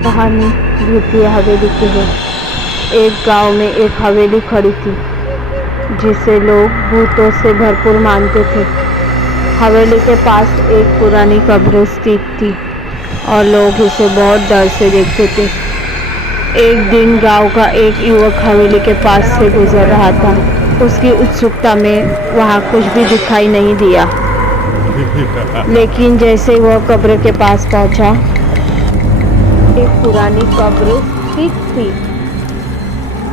कहानी भूतिया हवेली की है। एक गांव में एक हवेली खड़ी थी जिसे लोग भूतों से भरपूर मानते थे। हवेली के पास एक पुरानी कब्र स्थित थी और लोग इसे बहुत डर से देखते थे। एक दिन गांव का एक युवक हवेली के पास से गुजर रहा था। उसकी उत्सुकता में वहां कुछ भी दिखाई नहीं दिया, लेकिन जैसे ही वह कब्र के पास पहुंचा, एक पुरानी कब्र स्थित थी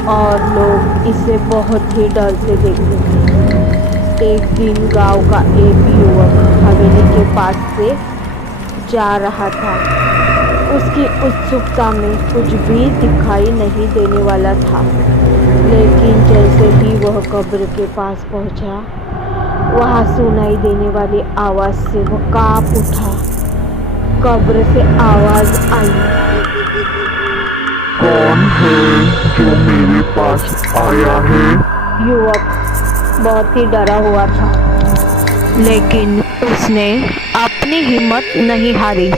और लोग इसे बहुत ही डर से देखते थे। एक दिन गांव का एक युवक हवेली के पास से जा रहा था। उसकी उत्सुकता में कुछ भी दिखाई नहीं देने वाला था, लेकिन जैसे ही वह कब्र के पास पहुंचा, वहां सुनाई देने वाली आवाज से वह कांप उठा। कब्र से आवाज आई, कौन है जो मेरे पास आया है? युवक बहुत ही डरा हुआ था, लेकिन उसने अपनी हिम्मत नहीं हारी।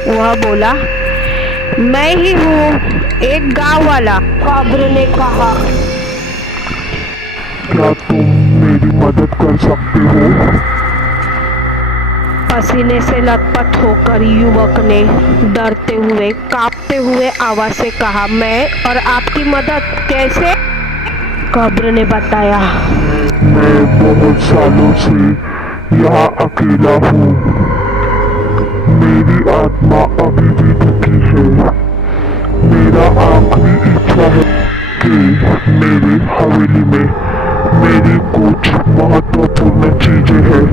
वह बोला, मैं ही हूँ, एक गांव वाला। कब्र ने कहा, क्या तुम मेरी मदद कर सकते हो? पसीने से लथपथ होकर युवक ने डरते हुए, कांपते हुए आवाज से कहा, मैं और आपकी मदद कैसे? कब्र ने बताया, मैं बहुत सालों से यहाँ अकेला हूँ। मेरी आत्मा अभी भी दुखी है। मेरा आखिरी इच्छा है कि मेरी हवेली में मेरी कुछ महत्वपूर्ण चीजें हैं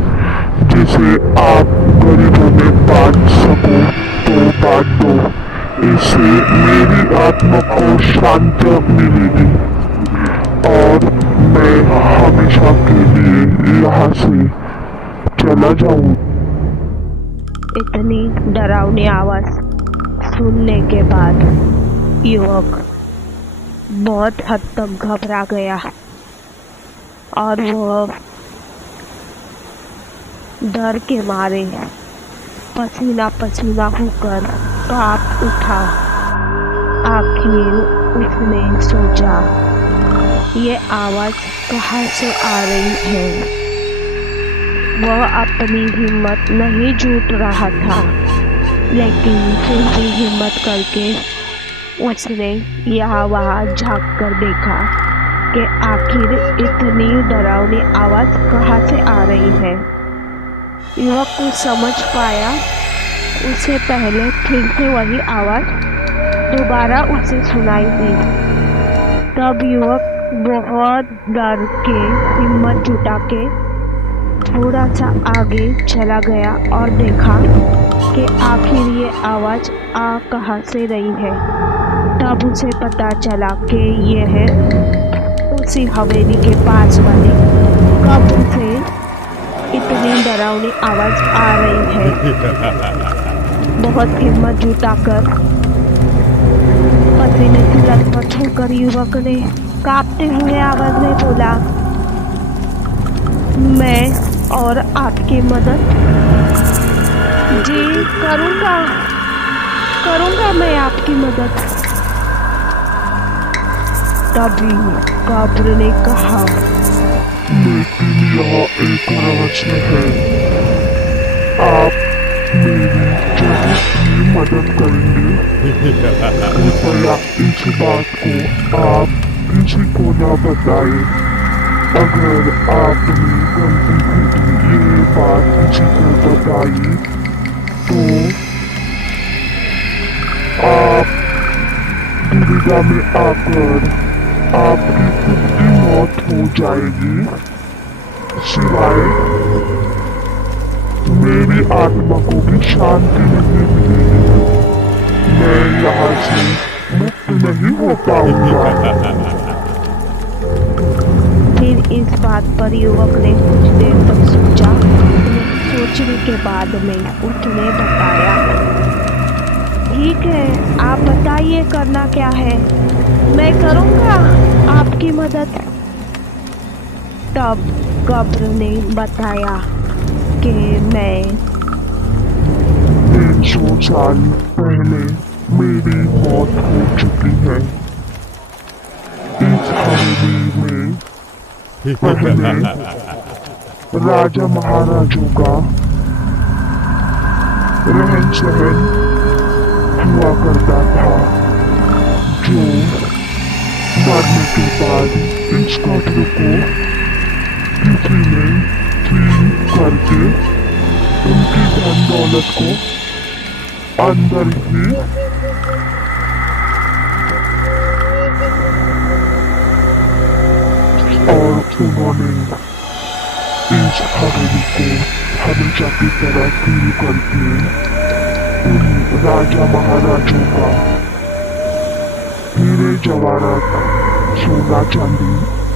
जिसे आप गरीबों में बांट सको तो बांट दो। इससे मेरी आत्मा को शांति मिलेगी और मैं हमेशा के लिए यहाँ से चला जाऊँ। इतनी डरावनी आवाज सुनने के बाद युवक बहुत हद तक घबरा गया और वह डर के मारे पसीना पसीना होकर कांप उठा। आखिर उसने सोचा, ये आवाज कहाँ से आ रही है? वह अपनी हिम्मत नहीं जुट रहा था, लेकिन फिर भी हिम्मत करके उसने यहाँ वहाँ झांक कर देखा कि आखिर इतनी डरावनी आवाज कहाँ से आ रही है। युवक कुछ समझ पाया। उससे पहले फिर से वही आवाज दोबारा उसे सुनाई दी। तब युवक बहुत डर के हिम्मत जुटा के थोड़ा सा आगे चला गया और देखा कि आखिर ये आवाज आ कहाँ से रही है। तब उसे पता चला कि यह है उसी हवेली के पास वाली कब्र से इतनी डरावनी आवाज आ रही है। बहुत हिम्मत जुटाकर पसीने से लथपथ होकर युवक ने कांपते हुए आवाज में बोला, मैं और आपकी मदद जी करूँगा मैं आपकी मदद। तभी कब्र ने कहा, लेकिन यहाँ एक रहस्य है। आप मेरी जरूर की मदद करेंगे। कृपया इस बात को आप किसी को न बताएं। अगर आपने गलती से ये बात किसी को बताई तो आप दुविधा में आकर आपकी खुद की मौत हो जाएगी। सिवाय मेरी आत्मा को भी शांति नहीं मिलेगी। मैं यहाँ से मुक्त नहीं हो पाऊंगा। फिर इस बात पर युवक ने कुछ देर तक सोचा। सोचने के बाद में उसने बताया, ठीक है, आप बताइए करना क्या है, मैं करूँगा आपकी मदद। तब कब्र ने बताया कि मैं 100 साल पहले मेरी है। इस हवेली में पहले राजा महाराजों का रहन सहन हुआ करता था, जो मरने के बाद इस कब्र को किसी ने सील करके उनकी धन दौलत को अंदर ही और उन्होंने इस हवेली को हमेशा की तरह सील करके उन राजा महाराजों का हीरे जवाहरात सोना चांदी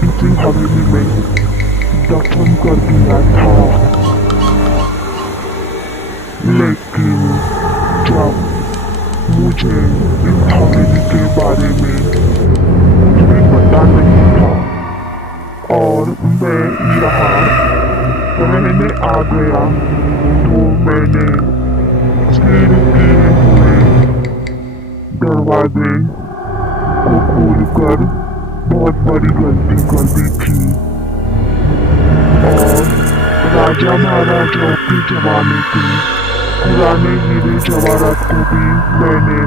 इसी हवेली में दफन कर दिया था। लेकिन जब मुझे इस हवेली के बारे में कुछ भी पता नहीं था और मैं यहाँ रहने आ गया, तो मैंने सील किए हुए दरवाजे को खोलकर बहुत बड़ी गलती कर दी थी और राजा महाराजाओं के जमाने के पुराने हीरे जवाहरात को भी मैंने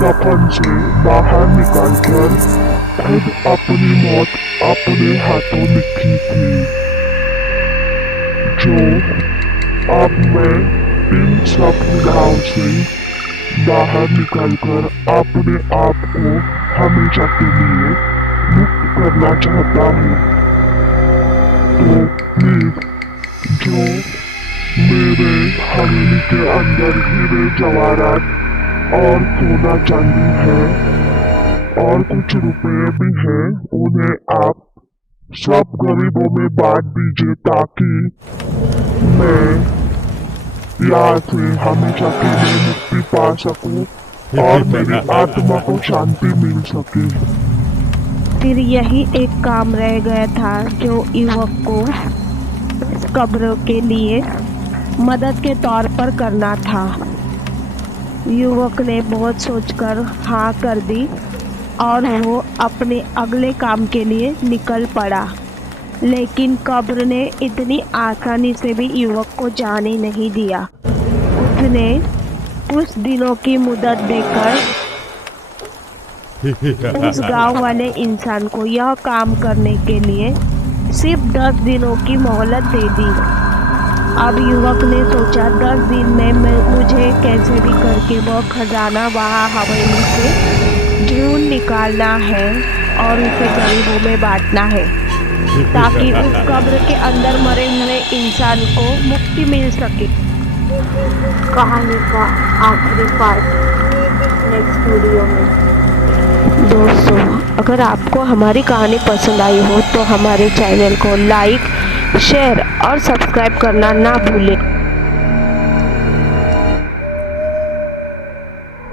दफन से बाहर निकालकर खुद अपनी मौत अपने हाथों लिखी थी, जो अब मैं इन सब गुनाहों से बाहर निकलकर अपने आप को हमेशा के लिए मुक्त करना चाहता हूँ। तो प्लीज जो मेरे हवेली के अंदर हीरे जवाहरात और सोना चांदी है और कुछ रुपए भी हैं, उन्हें आप सब गरीबों में बांट दीजिए ताकि मैं यहाँ से हमेशा के लिए मुक्ति पा सकूं और मेरी आत्मा को शांति मिल सके। फिर यही एक काम रह गया था जो युवक को इस कब्र के लिए मदद के तौर पर करना था। युवक ने बहुत सोचकर हाँ कर दी और वो अपने अगले काम के लिए निकल पड़ा। लेकिन कब्र ने इतनी आसानी से भी युवक को जाने नहीं दिया। उसने कुछ दिनों की मुद्दत देकर उस गांव वाले इंसान को यह काम करने के लिए सिर्फ 10 दिनों की मोहलत दे दी। अब युवक ने सोचा 10 दिन में मुझे कैसे भी करके वो खजाना वहाँ हवेली से ढूंढ निकालना है और उसे गरीबों में बांटना है, ताकि उस कब्र के अंदर मरे हुए इंसान को मुक्ति मिल सके। कहानी का आखिरी पार्ट नेक्स्ट वीडियो में। दोस्तों, अगर आपको हमारी कहानी पसंद आई हो तो हमारे चैनल को लाइक, शेयर और सब्सक्राइब करना ना भूलें।